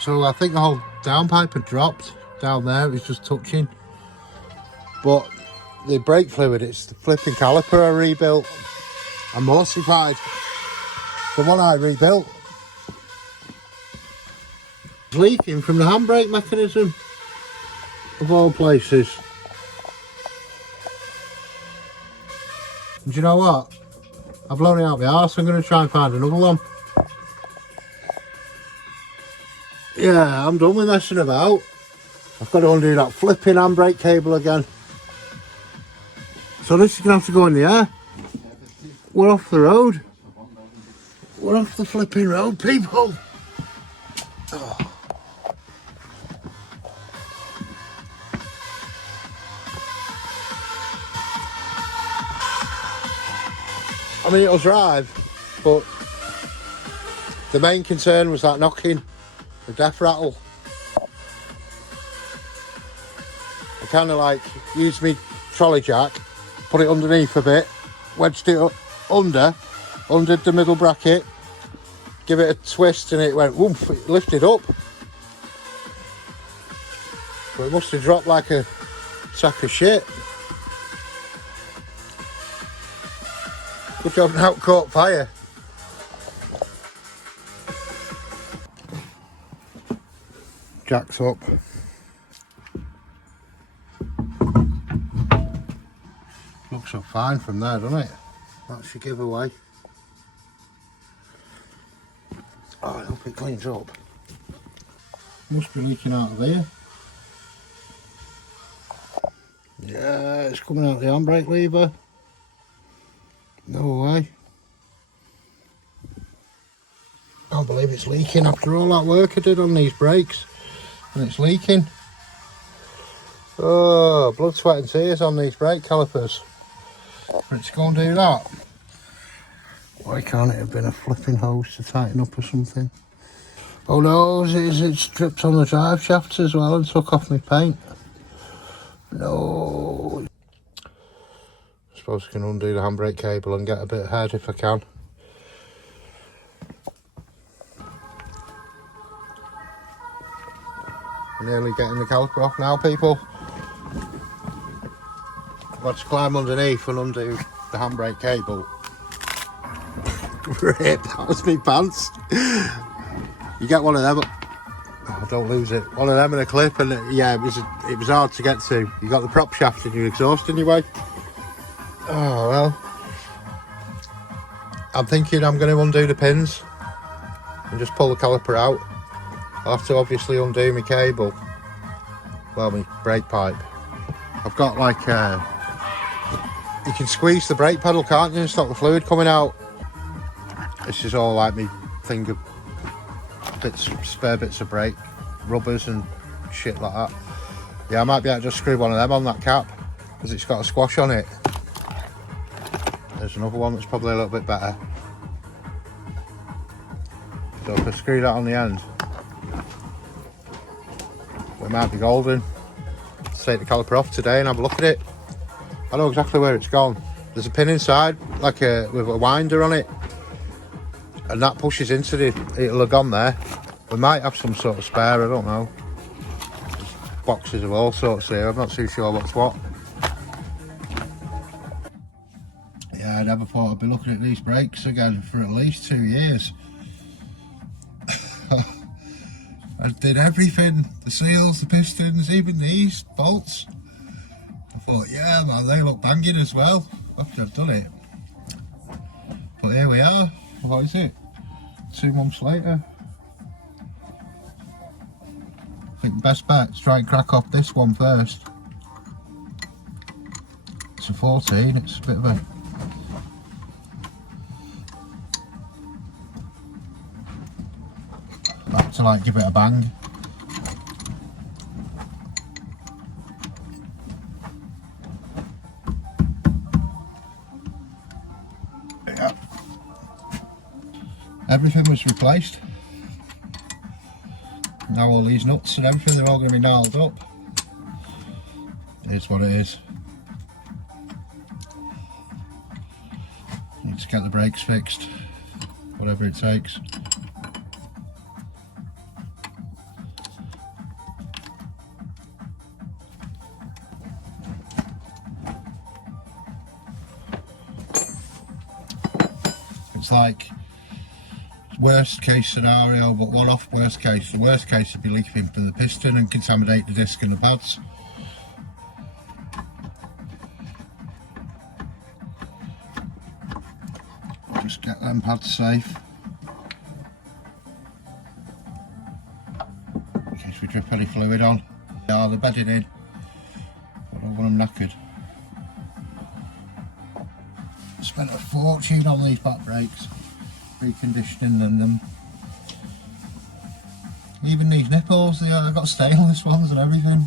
So I think the whole downpipe had dropped down there, it was just touching. But the brake fluid, it's the flipping caliper I rebuilt. I'm mortified. The one I rebuilt is leaking from the handbrake mechanism, of all places. And do you know what? I've blown it out my arse, I'm going to try and find another one. Yeah, I'm done with messing about. I've got to undo that flipping handbrake cable again. So this is going to have to go in the air. We're off the road. We're off the flipping road, people. Oh. I mean, it'll drive, but the main concern was that knocking, the death rattle. I kind of like used my trolley jack, put it underneath a bit, wedged it up undid the middle bracket, give it a twist and it went whoomp, it lifted up. But it must have dropped like a sack of shit. Good job now it caught fire. Jack's up. Looks so fine from there, doesn't it? That's your giveaway. Oh, I hope it cleans up. Must be leaking out of here. Yeah, it's coming out the handbrake lever. No way. I can't believe it's leaking after all that work I did on these brakes. And it's leaking. Oh, blood, sweat and tears on these brake calipers. For it to go and do that. Why can't it have been a flipping hose to tighten up or something? Oh no, it stripped on the drive shafts as well and took off my paint. No. I suppose I can undo the handbrake cable and get a bit ahead if I can. I'm nearly getting the caliper off now, people. I've got to climb underneath and undo the handbrake cable. Rip, that was me pants. You get one of them. Oh, don't lose it. One of them in a clip, and yeah, it was hard to get to. You got the prop shaft and your exhaust in your way. Oh well. I'm thinking I'm going to undo the pins and just pull the caliper out. I'll have to obviously undo my cable. Well, my brake pipe. I've got like you can squeeze the brake pedal, can't you, and stop the fluid coming out. This is all like me thing of spare bits of brake, rubbers and shit like that. Yeah, I might be able to just screw one of them on that cap because it's got a squash on it. There's another one that's probably a little bit better. So if I screw that on the end, we might be golden. Let's take the caliper off today and have a look at it. I know exactly where it's gone. There's a pin inside, like with a winder on it, and that pushes into it'll have gone there. We might have some sort of spare, I don't know. There's boxes of all sorts here, I'm not too sure what's what. Yeah, I never thought I'd be looking at these brakes again for at least 2 years. I did everything, the seals, the pistons, even these bolts. I thought, yeah man, they look banging as well after I've done it. But here we are, what is it? 2 months later. I think the best bet is try and crack off this one first. It's a 14, it's a bit of a... I have to like give it a bang. Yeah. Everything was replaced. Now all these nuts and everything, they're all going to be nailed up. It's what it is. Need to get the brakes fixed, whatever it takes. It's like worst case scenario, but one off worst case. The worst case would be leaking from the piston and contaminate the disc and the pads. Just get them pads safe in case we drip any fluid on. Yeah, they're bedded in. I don't want them knackered. Spent a fortune on these back brakes, reconditioning them. Even these nipples, I've got stainless ones and everything.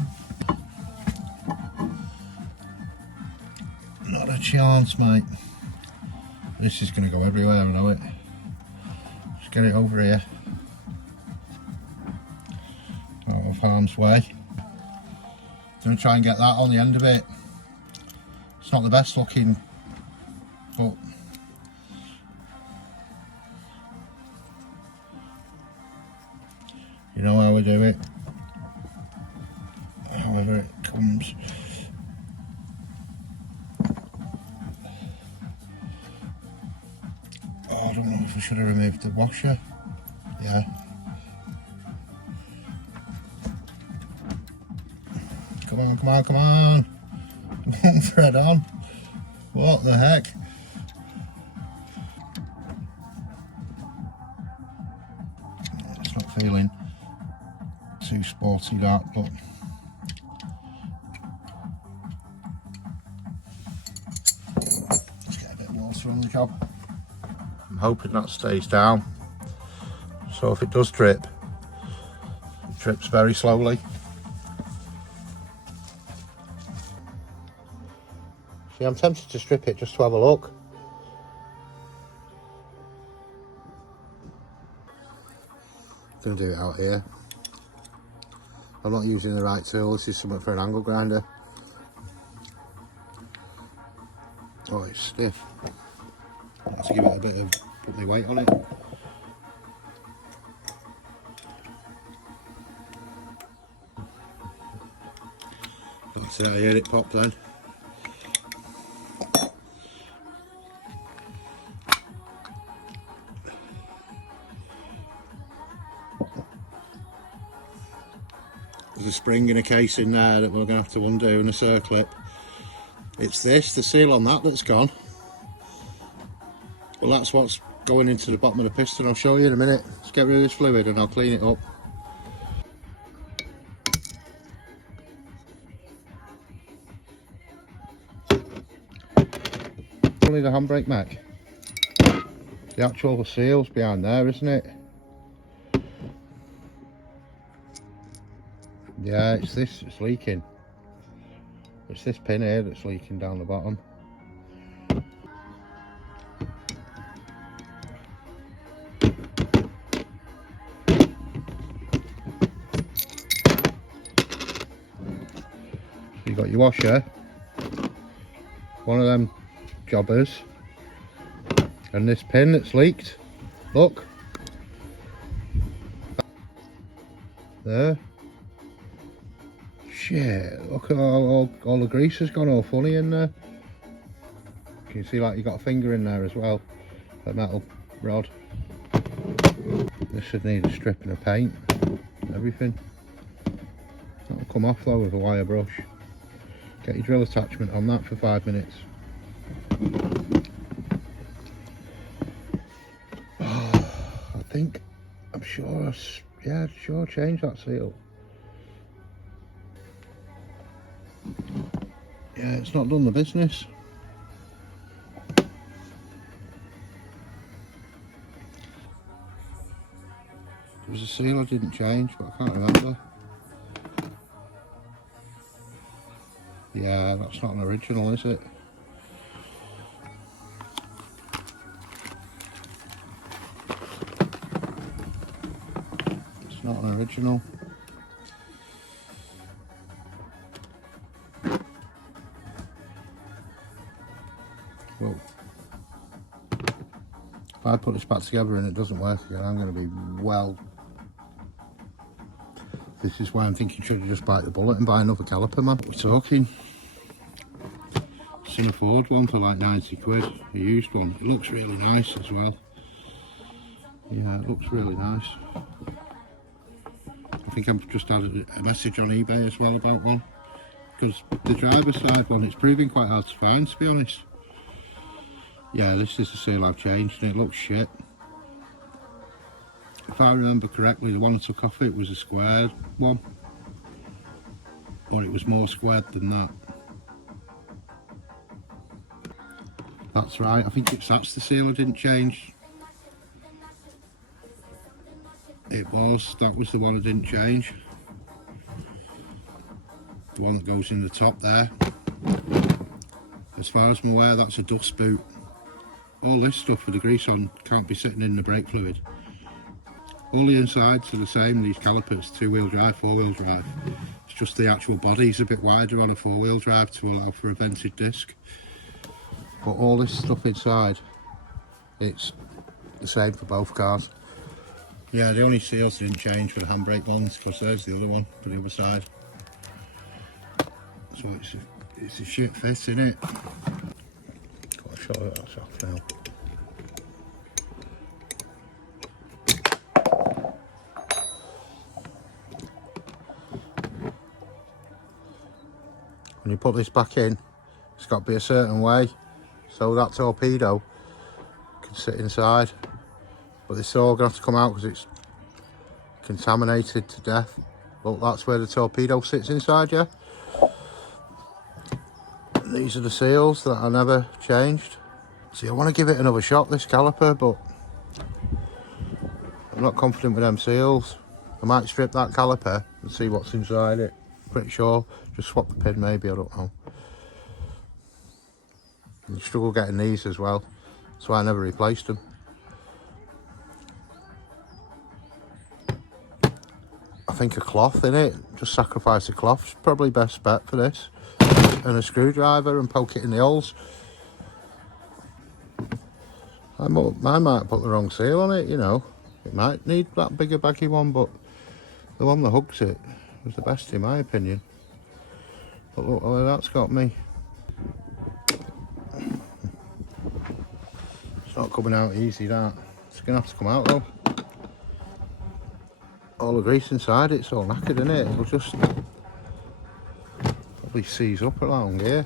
Not a chance, mate. This is going to go everywhere, I know it. Just get it over here, out of harm's way. I'm going to try and get that on the end of it. It's not the best looking, but you know how we do it, however it comes. Oh, I don't know if I should have removed the washer. Yeah. Come on, come on, come on. Come on, thread on. What the heck? It's not feeling too sporty that, but let's get a bit of water on the job. I'm hoping that stays down, so if it does drip, it drips very slowly. See, I'm tempted to strip it just to have a look. I'm going to do it out here. I'm not using the right tool, this is something for an angle grinder. Oh, it's stiff. Let's give it a bit of, put my weight on it. That's it, I heard it pop then. There's a spring and a case in there that we're going to have to undo and a circlip. It's this, the seal on that, that's gone. Well, that's what's going into the bottom of the piston. I'll show you in a minute. Let's get rid of this fluid and I'll clean it up. Only the handbrake mech. The actual seal's behind there, isn't it? Yeah, it's this that's leaking. It's this pin here that's leaking down the bottom. So you've got your washer, one of them jobbers, and this pin that's leaked. Look. There. Shit, look at all the grease has gone all funny in there. Can you see like you got a finger in there as well? A metal rod. This should need a stripping of paint. Everything. That'll come off though with a wire brush. Get your drill attachment on that for 5 minutes. Oh, I'm sure I changed that seal. Yeah, it's not done the business. There was a seal I didn't change, but I can't remember. Yeah, that's not an original, is it? It's not an original. Well, if I put this back together and it doesn't work again, I'm going to be well. This is why I'm thinking, should have just bite the bullet and buy another caliper, man. We're talking. Seen a Ford one for like 90 quid, a used one. It looks really nice as well. Yeah, it looks really nice. I think I've just added a message on eBay as well about one. Because the driver's side one, it's proving quite hard to find, to be honest. Yeah, this is the seal I've changed and it looks shit. If I remember correctly, the one I took off it was a squared one. Or it was more squared than that. That's right, I think that's the seal I didn't change. That was the one I didn't change. The one that goes in the top there. As far as I'm aware, that's a dust boot. All this stuff with the grease on can't be sitting in the brake fluid. All the insides are the same, these calipers, 2-wheel drive, 4-wheel drive. It's just the actual body's a bit wider on a 4-wheel drive to allow for a vented disc. But all this stuff inside, it's the same for both cars. Yeah, the only seals didn't change for the handbrake ones, because there's the other one for the other side. So it's a shit fit, isn't it? Got to show it, that's off now. When you put this back in, it's got to be a certain way, so that torpedo can sit inside. But this is all going to have to come out because it's contaminated to death. Look, that's where the torpedo sits inside, yeah? And these are the seals that I never changed. See, I want to give it another shot, this caliper, but I'm not confident with them seals. I might strip that caliper and see what's inside it. Pretty sure. Just swap the pin maybe, I don't know. You struggle getting these as well. That's why I never replaced them. I think a cloth in it, just sacrifice the cloth, it's probably best bet for this. And a screwdriver and poke it in the holes. I might put the wrong seal on it, you know. It might need that bigger baggy one, but the one that hooks it was the best in my opinion. But look where that's got me. It's not coming out easy, that. It's going to have to come out though. All the grease inside it's all knackered, isn't it? It'll just probably seize up along here.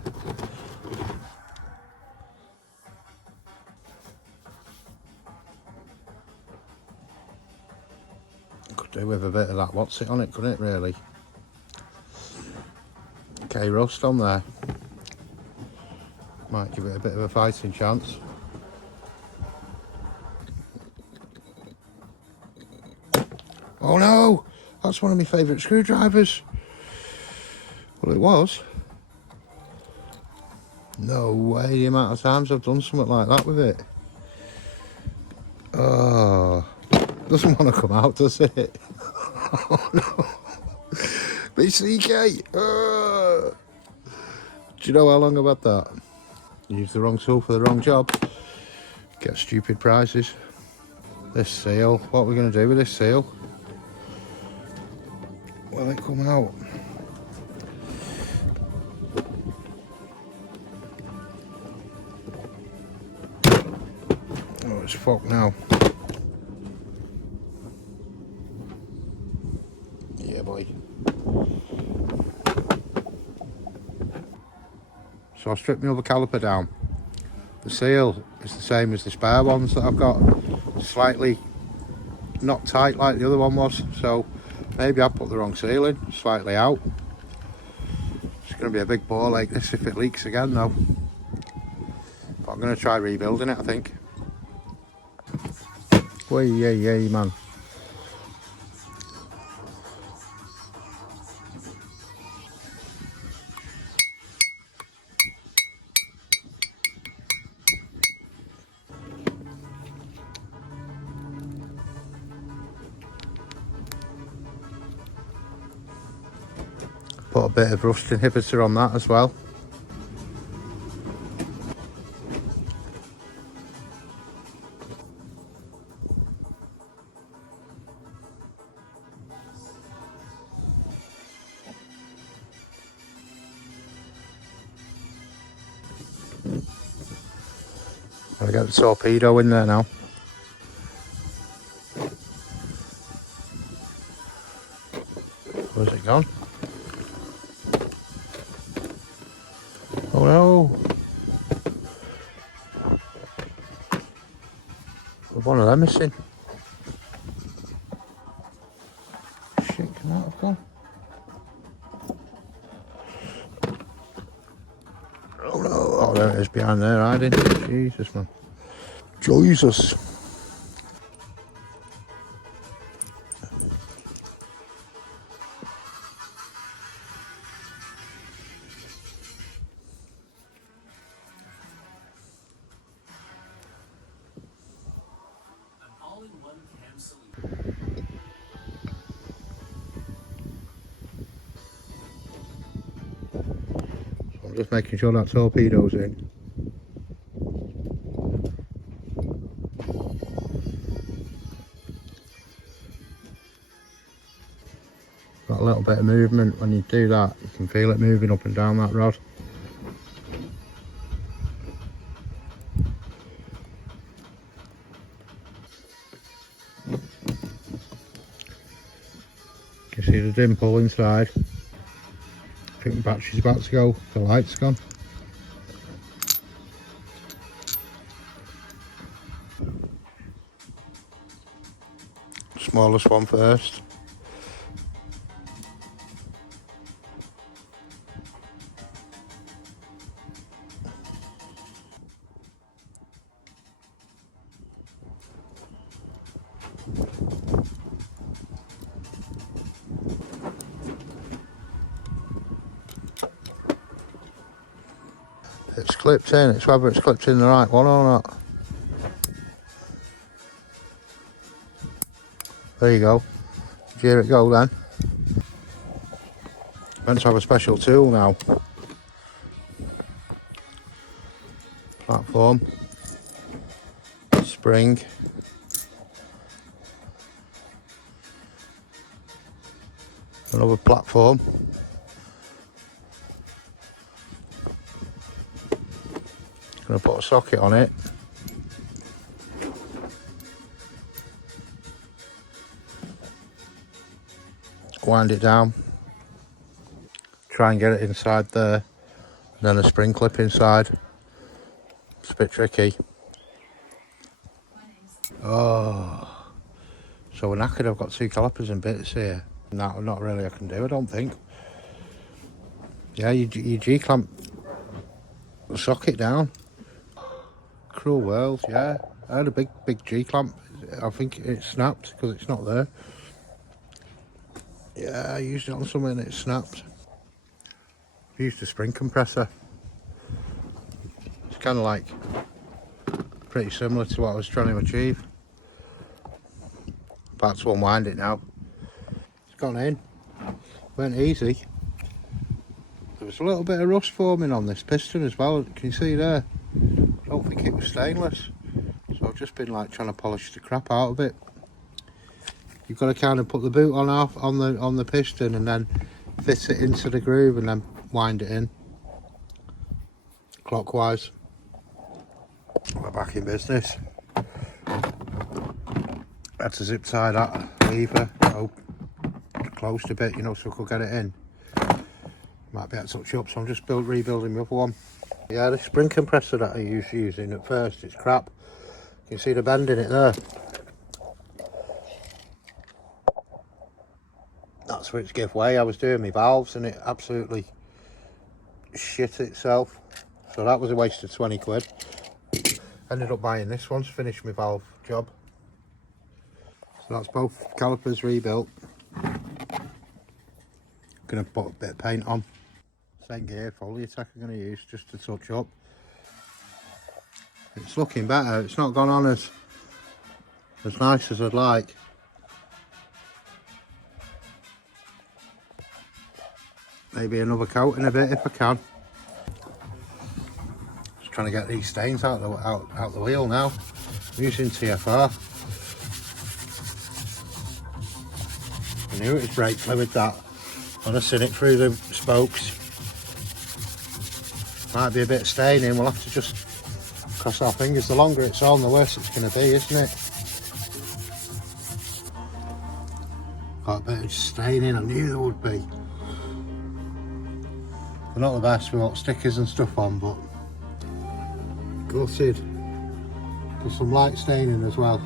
Could do with a bit of that what's it on it, couldn't it, really? Okay, rust on there. Might give it a bit of a fighting chance. Oh no! That's one of my favourite screwdrivers. Well, it was. No way, the amount of times I've done something like that with it. Oh, doesn't want to come out, does it? Oh no. BCK! Do you know how long I've had that? Use the wrong tool for the wrong job. Get stupid prizes. This seal, what are we going to do with this seal? Will it come out? Oh, it's fucked now. Yeah, boy. So I stripped my other caliper down. The seal is the same as the spare ones that I've got. Slightly not tight like the other one was, so maybe I put the wrong seal in, slightly out. It's going to be a big ball like this if it leaks again though. But I'm going to try rebuilding it, I think. Way, yay, man. Put a bit of rust inhibitor on that as well. I'll get the torpedo in there now. Where's it gone? Oh no! There's one of them missing. Shit, can that have gone? Oh no! Oh, there it is behind there hiding. Jesus, man. Jesus! I'm just making sure that torpedo's in. Got a little bit of movement. When you do that, you can feel it moving up and down that rod. You can see the dimple inside. I think the battery's about to go, the light's gone. Smallest one first. It's clipped in, it's whether it's clipped in the right one or not. There you go. Here it go then. Meant to have a special tool now. Platform. Spring. Another platform. Gonna put a socket on it. Wind it down. Try and get it inside there. And then a spring clip inside. It's a bit tricky. Oh. So we're knackered. I've got 2 calipers and bits here. No, not really I can do, I don't think. Yeah, you G-clamp the socket down. Cruel world, yeah. I had a big G-clamp. I think it snapped because it's not there. Yeah, I used it on something and it snapped. I used a spring compressor. It's kind of like pretty similar to what I was trying to achieve. About to unwind it now. It's gone in. Went easy. There was a little bit of rust forming on this piston as well. Can you see there? I don't think it was stainless. So I've just been like trying to polish the crap out of it. You've got to kind of put the boot on off on the piston and then fit it into the groove and then wind it in clockwise. We're back in business. Had to zip tie that lever closed a bit, you know, so I could get it in. Might be able to touch up, so I'm just rebuilding the other one. Yeah, the spring compressor that I used using at first, it's crap. You can see the bend in it there. That's where it's give way. I was doing my valves and it absolutely shit itself. So that was a waste of 20 quid. Ended up buying this one to finish my valve job. So that's both calipers rebuilt. Gonna put a bit of paint on. Same gear, Foliatech I'm gonna use just to touch up. It's looking better. It's not gone on as nice as I'd like. Maybe another coat in a bit if I can. Just trying to get these stains out the wheel now. I'm using TFR. I knew it was brake fluid that. When I seen it through the spokes. Might be a bit of staining, we'll have to just cross our fingers. The longer it's on, the worse it's going to be, isn't it? Got a bit of staining, I knew there would be. They're not the best without stickers and stuff on, but gutted. There's some light staining as well.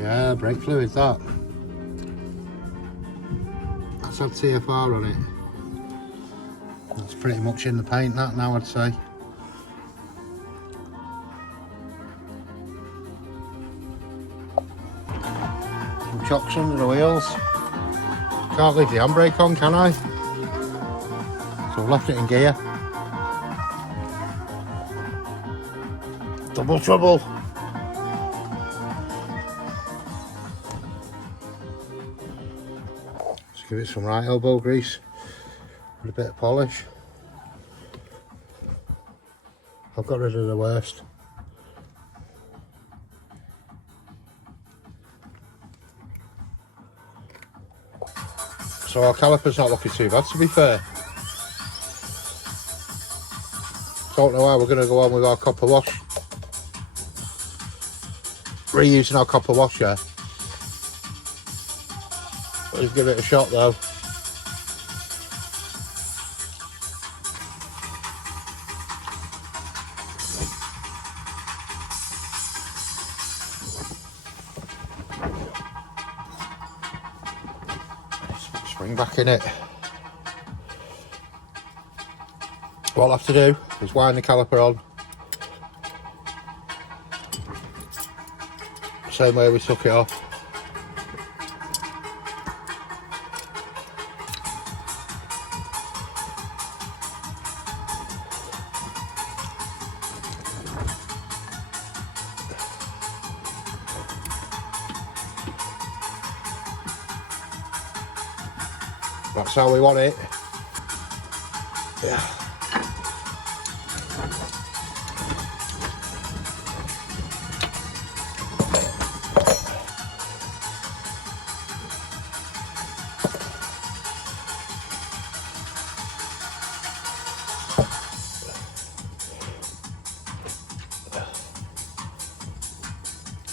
Yeah, brake fluid that. Let's have TFR on it. That's pretty much in the paint that now, I'd say. Some chocks under the wheels. Can't leave the handbrake on, can I? So I've left it in gear. Double trouble. Let's give it some right elbow grease with a bit of polish. I've got rid of the worst. So our caliper's not looking too bad, to be fair. Don't know how we're going to go on with our copper wash. Reusing our copper washer. Let's give it a shot though. Spring back in it. What I'll have to do is wind the caliper on. Same way we took it off. That's how we want it. Yeah.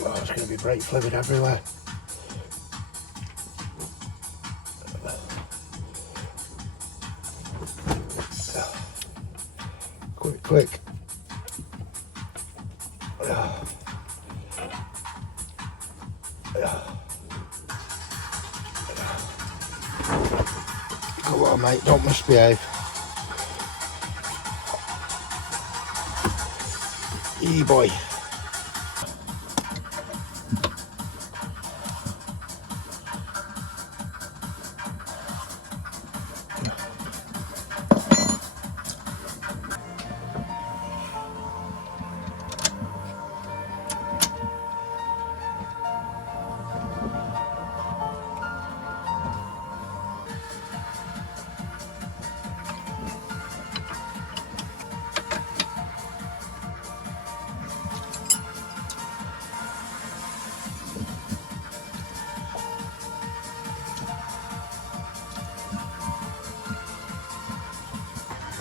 Oh, there's going to be brake fluid everywhere. Quick. Come on, mate, don't misbehave. Boy.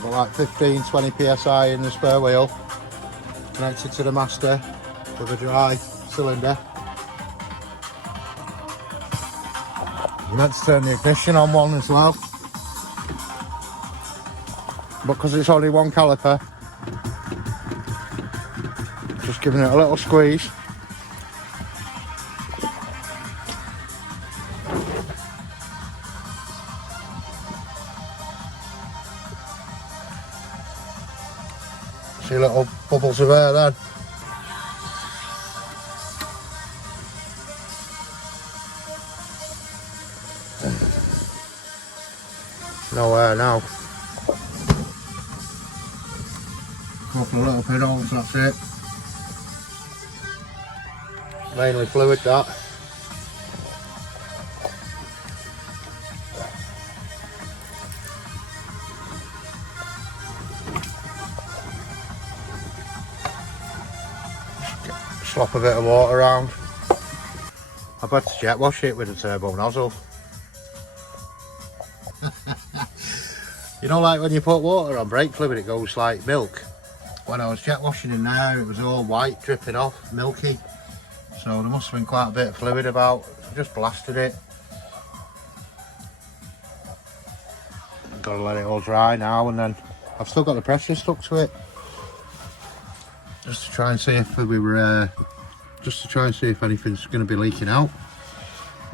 Like 15-20 psi in the spare wheel, connected to the master with a dry cylinder. You meant to turn the ignition on one as well, but because it's only one caliper, just giving it a little squeeze. See little bubbles of air then. No air now. Couple of little pedals, that's it. Mainly fluid that. Slop a bit of water around. I better jet wash it with a turbo nozzle. You know, like when you put water on brake fluid, it goes like milk. When I was jet washing in there, it was all white, dripping off, milky. So there must have been quite a bit of fluid about. I just blasted it. Got to let it all dry now, and then I've still got the pressure stuck to it. Just to try and see if we were, just to try and see if anything's going to be leaking out.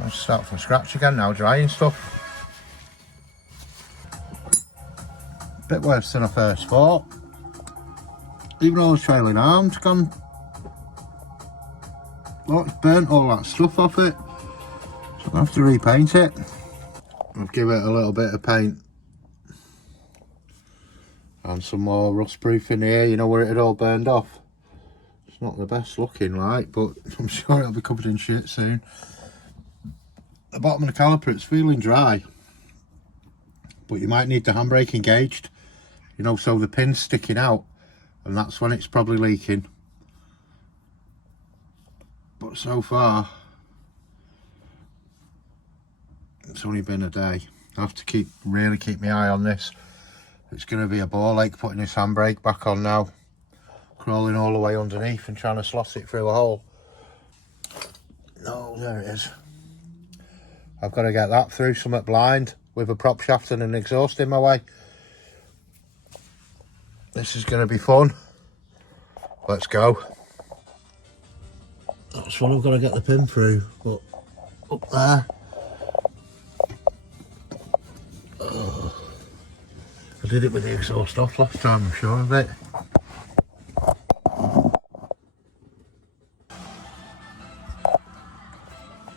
Let's start from scratch again now, drying stuff. Bit worse than I first thought. Even though the trailing arm's gone, look, it's burnt all that stuff off it. So I have to repaint it. I'll give it a little bit of paint and some more rust proof in here, you know, where it had all burned off. It's not the best looking, like, but I'm sure it'll be covered in shit soon. The bottom of the caliper, it's feeling dry, but you might need the handbrake engaged, you know, so the pin's sticking out, and that's when it's probably leaking. But so far, it's only been a day. I have to really keep my eye on this. It's going to be a ball ache putting this handbrake back on now. Crawling all the way underneath and trying to slot it through a hole. No, there it is. I've got to get that through something blind with a prop shaft and an exhaust in my way. This is going to be fun. Let's go. That's what I've got to get the pin through, but up there. Oh, I did it with the exhaust off last time, I'm sure of it.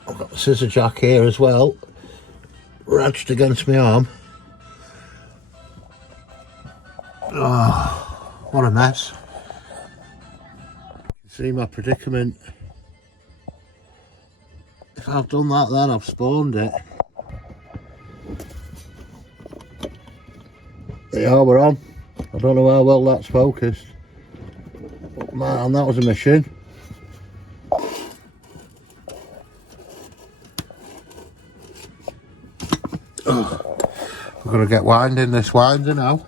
I've got the scissor jack here as well, wrenched against my arm. Oh, what a mess. You can see my predicament. If I've done that then I've spawned it. Yeah, we're on. I don't know how well that's focused. But man, that was a mission. Oh, I've got to get winding this winder now.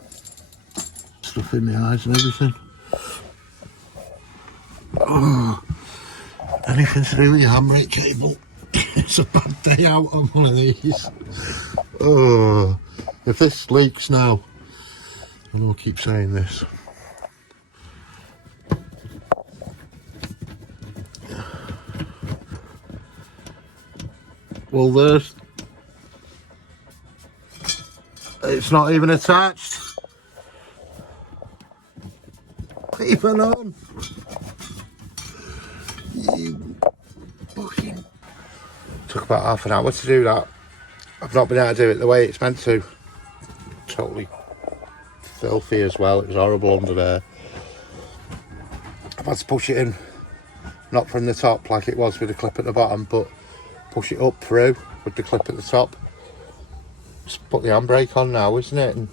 Stuff in my eyes and everything. Oh, anything to do with your handbrake cable. It's a bad day out on one of these. Oh, if this leaks now, I know I keep saying this. Well, it's not even attached. Even on. You fucking. Took about half an hour to do that. I've not been able to do it the way it's meant to. Totally filthy as well. It was horrible under there. I've had to push it in, not from the top like it was with the clip at the bottom, but push it up through with the clip at the top. Just put the handbrake on now, isn't it? And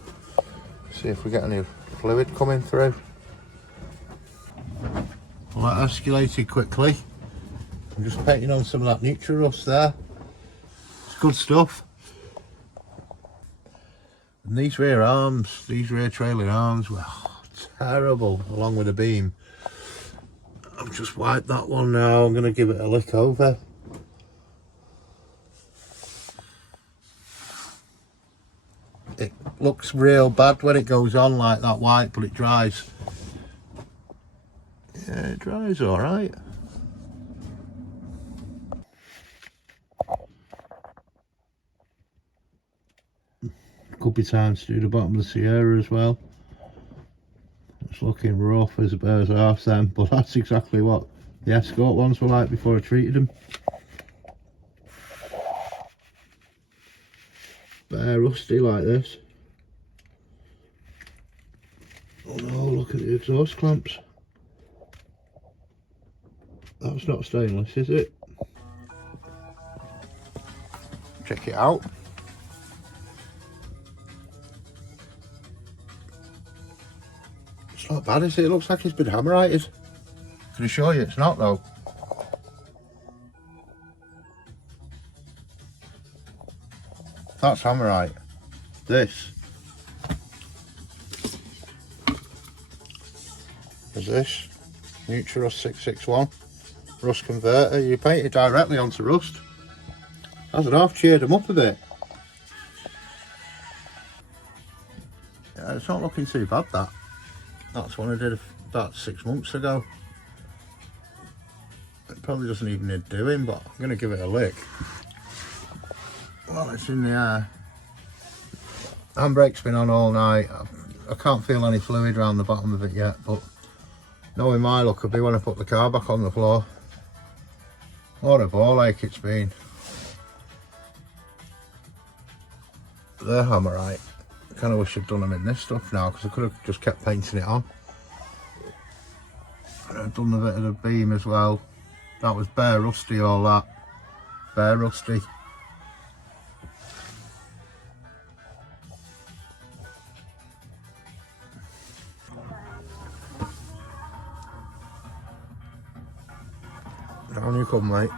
see if we get any fluid coming through. Well, that escalated quickly. I'm just painting on some of that neutral rust there. It's good stuff. And these rear arms, these rear trailing arms were terrible, along with the beam. I've just wiped that one now. I'm going to give it a lick over. It looks real bad when it goes on like that white, but it dries. Yeah, it dries all right. Could be time to do the bottom of the Sierra as well. It's looking rough as a bird's arse then, but that's exactly what the Escort ones were like before I treated them. Bare rusty like this. Oh no, look at the exhaust clamps. That's not stainless, is it? Check it out. It's not bad, is it? It looks like it's been hammerized. Can I show you it's not though? That's hammerite. This is this Nutrarust 661 rust converter. You paint it directly onto rust. I don't know, I've cheered them up a bit. Yeah, it's not looking too bad that. That's one I did about 6 months ago. It probably doesn't even need doing, but I'm going to give it a lick. Well, it's in the air. Handbrake's been on all night. I can't feel any fluid around the bottom of it yet, but knowing my luck, it'll be when I put the car back on the floor. What a ball ache it's been. They're hammerite. I kind of wish I'd done them in this stuff now, because I could have just kept painting it on. And I've done a bit of the beam as well. That was bare rusty, all that. Bare rusty. Down you come, mate.